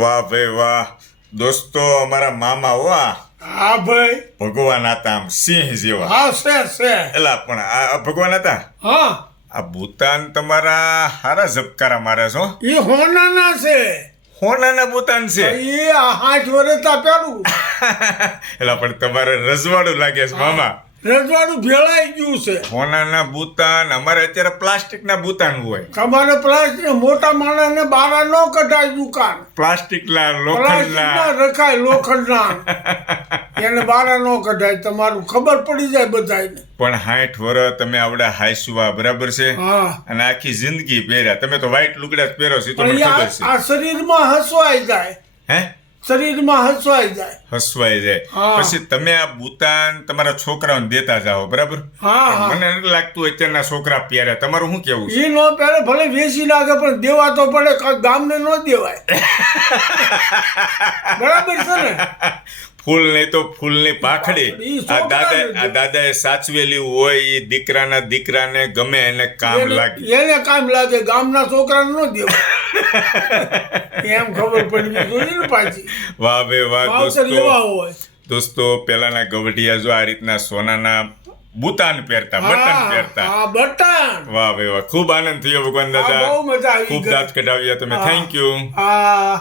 વાહ ભાઈ વાહ. દોસ્તો અમારા મામા હોવા હા ભાઈ. ભગવાન હતા, આમ સિંહ જેવા. હા છે. એલા પણ આ ભગવાન હતા. હા આ ભૂતાન તમારા હારા ઝબકારા મારે છો. એ હોનાના છે. હોનાના ભૂતાન છે. એ 8 વર્ષ આપેલું એલા પણ તમારે રજવાડું લાગે છે મામા. રજવાડું ભેળાઈ ગયું છે. હોનાના ભૂતાન અમારે અત્યારે પ્લાસ્ટિકના ભૂતાન હોય. તમારે પ્લાસ્ટિક મોટા માણસને બારા ન કઢાય દુકાન. પ્લાસ્ટિકના પ્લાસ્ટિકના લોખંડના. રખાય લોખંડના એને બારા ન કઢાય. તમારું ખબર પડી જાય બધાને. પણ 60 વર્ષ તમે આવડા હાઈસુવા બરાબર છે. હા અને આખી જિંદગી પહેર્યા. તમે તો વ્હાઈટ લુગડા જ પહેરો છો, એ તો મને પણ ખબર છે. આ શરીરમાં હસવાઈ જાય. હે શરીરમાં હસવાઈ જાય. હસવાઈ જાય. હા. પછી તમે આ ભૂતાન તમારા છોકરાઓને દેતા જાઓ બરાબર. હા, હા. મને નથી લાગતું અત્યારના છોકરા પહેર્યા. તમારું શું કેવું છે? એ નો પહેરે ભલે વેચી નાખે પણ દેવા તો પડે. ગામને ન દેવાય. બરાબર છે ને. ફૂલ નહીં તો ફૂલની પાખડી. ઈ આ છોકરાને દાદાએ સાચવેલી હોય એ દીકરાને ગમે એને કામ લાગે. એને કામ લાગે. ગામના છોકરાને ન દેવાય. એમ ખબર પડી જોઈએ ને પાછી. વાહ ભાઈ વાહ. માવતર એવા હોય. દોસ્તો પેલાના ગવઢિયા જો આ રીતના સોનાના બુતાન પહેરતા, બટન પહેરતા. હા બટન. વાહ ભાઈ વાહ. ખૂબ આનંદ થયો ભગવાન દાદા. બહુ મજા આવી ખૂબ ગઈ. દાંત કઢાવ્યા તમે. Thank you. હા